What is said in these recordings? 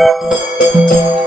Música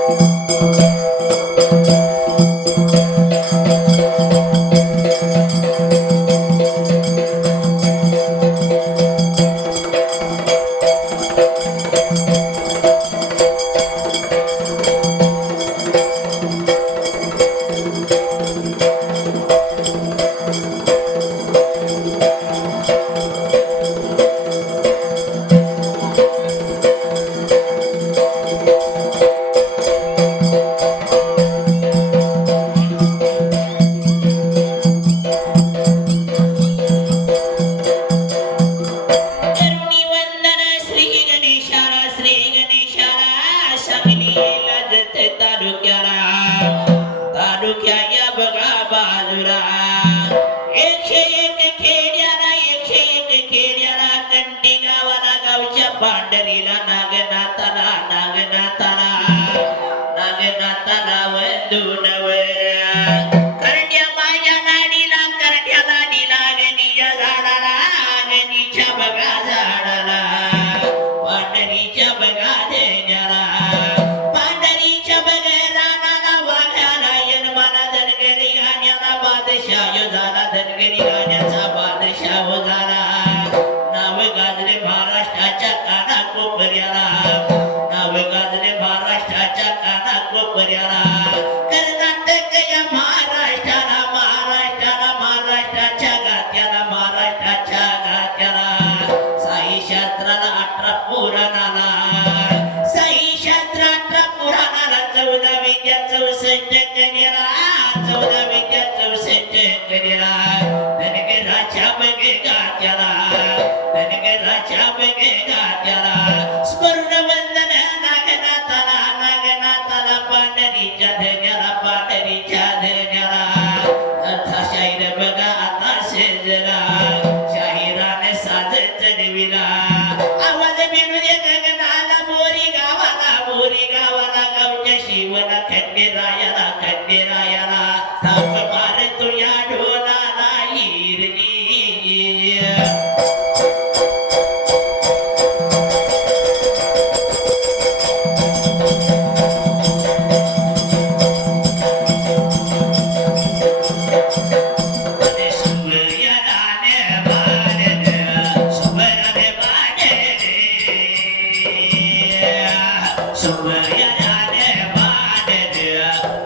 चौसष्ट करिला चौदा विद्या चौसष्ट करिला धनक राजा बघे गा त्याला धनक राजा बघे गा त्याला स्मरण वंदन नागनाथाला नागनाथाला पांढरीच्या धन्याला पांढरीच्या धन्याला. अर्थाशाहीर बघा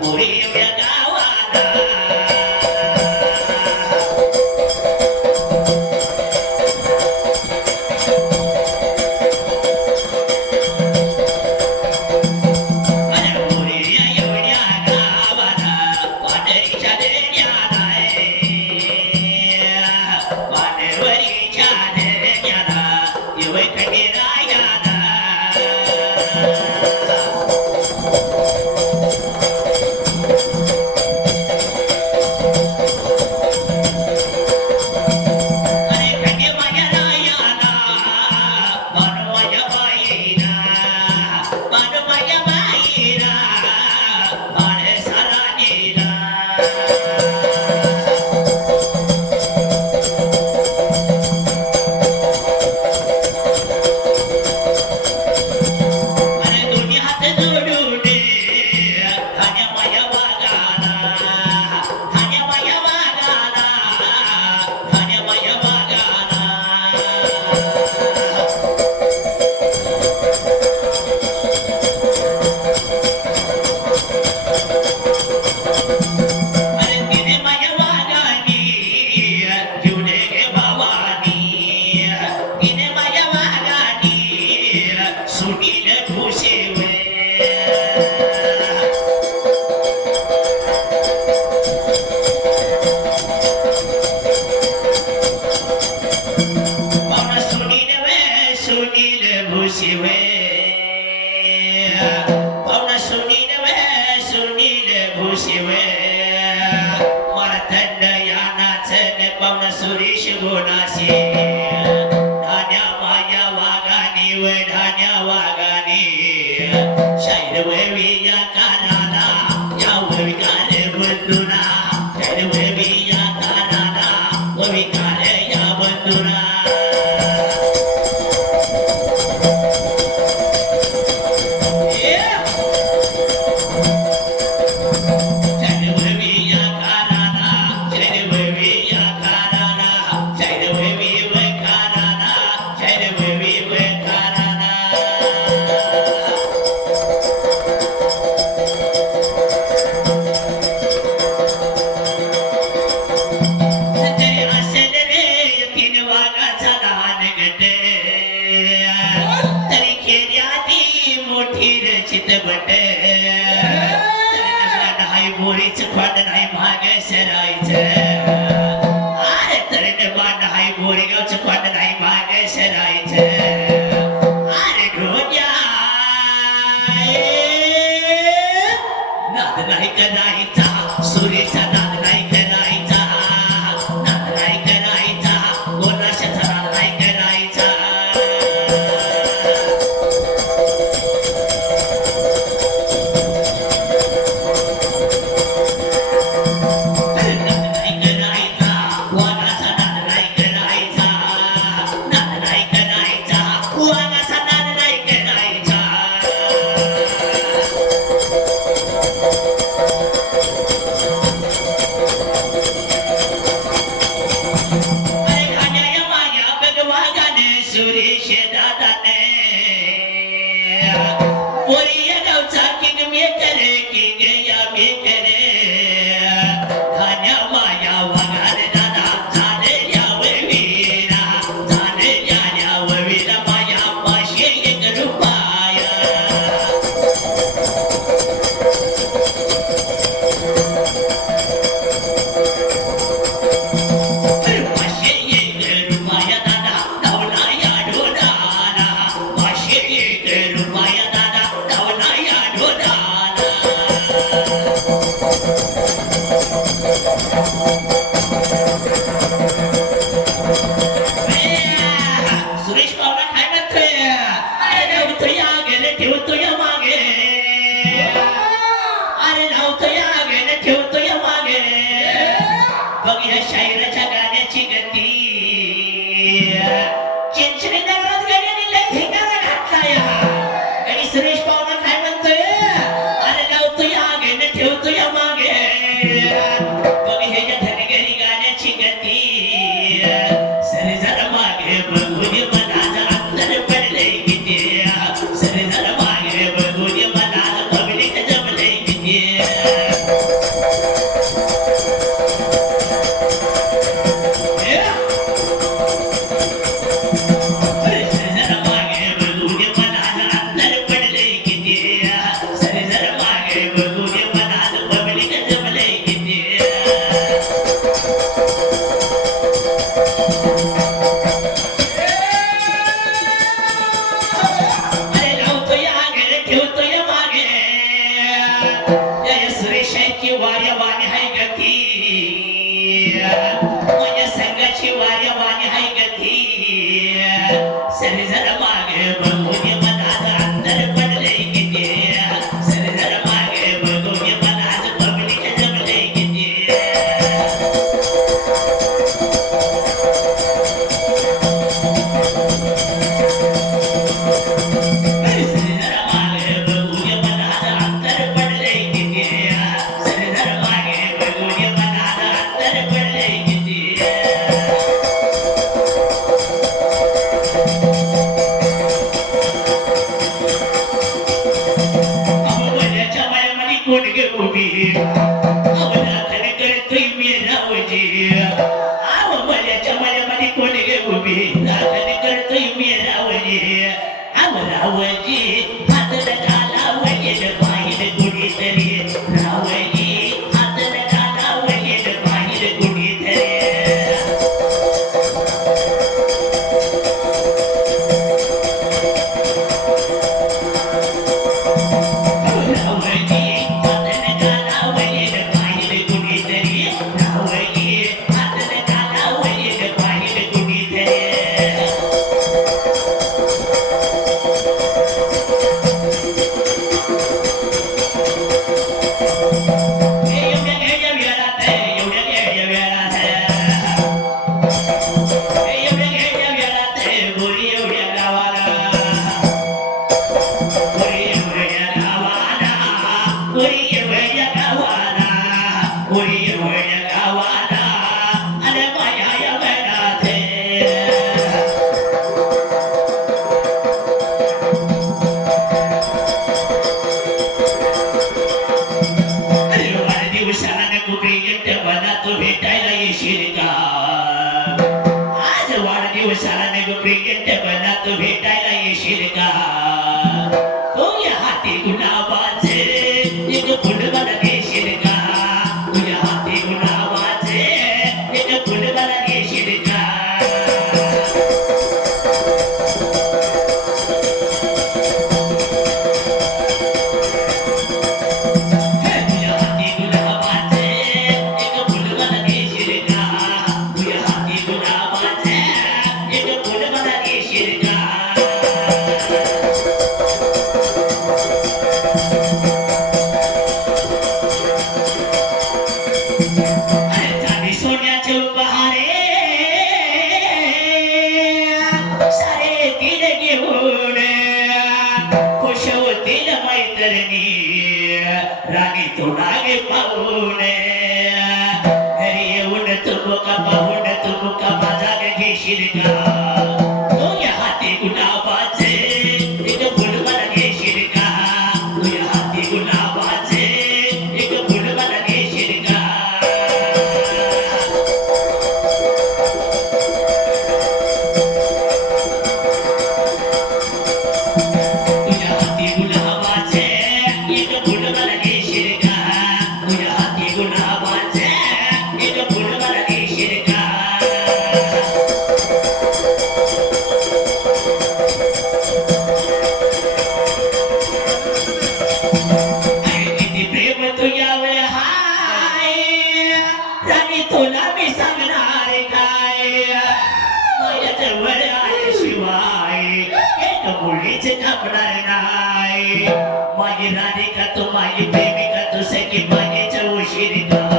morir. Yeah. said I did. या शायराच्या गाण्याची गती. Muy bien, muy bien. বেলা লাগে সে येतील घेऊन खुश होतील मैत्रणी. राणी तो नागे पाहून. घरी येऊन तुमका पाहून तुमका माझा घेशील का 毎日を知りたい。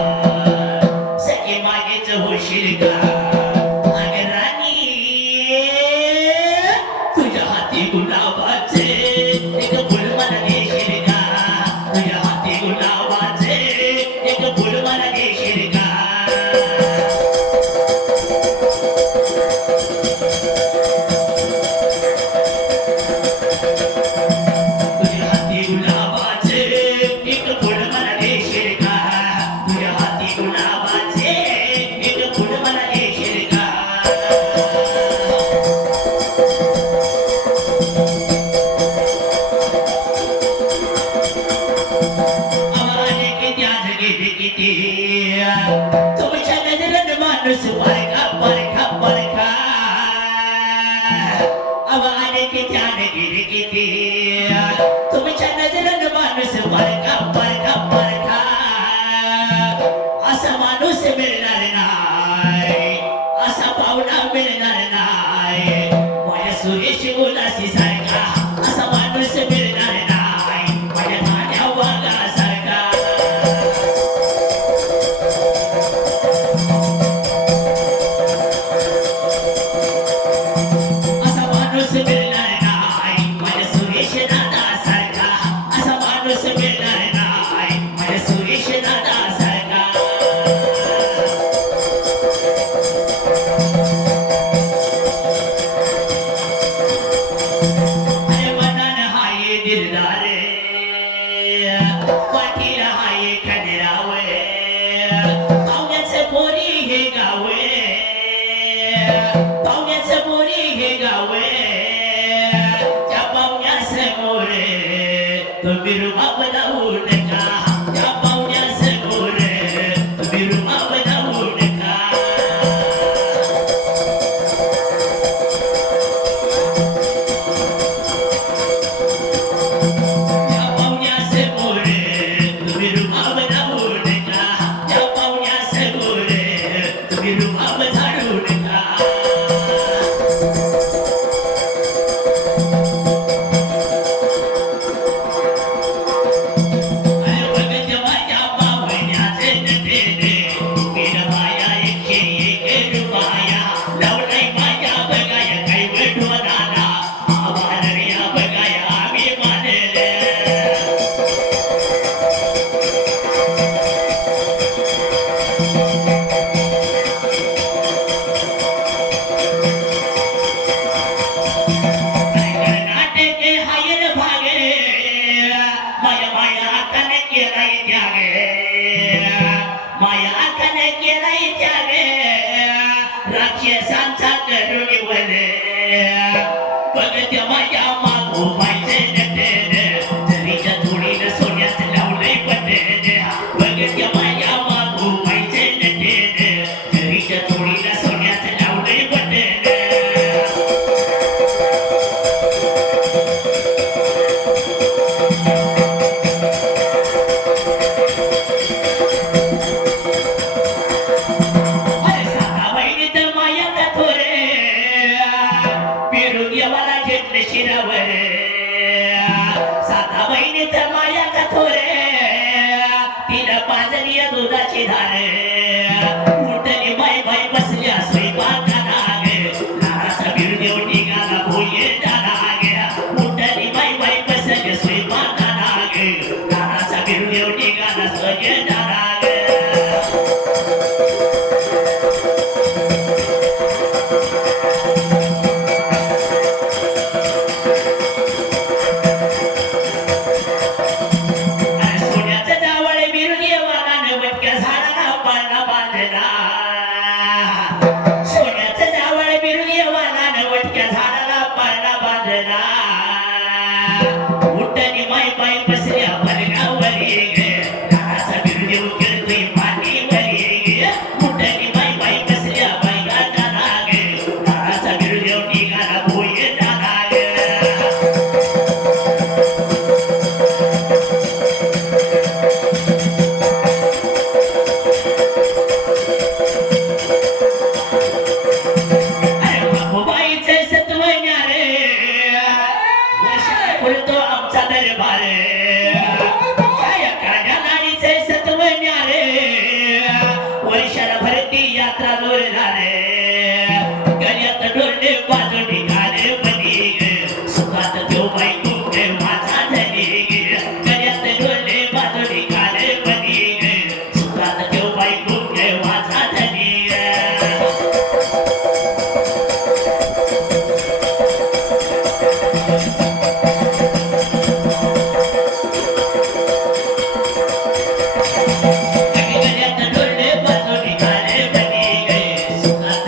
did it. I did.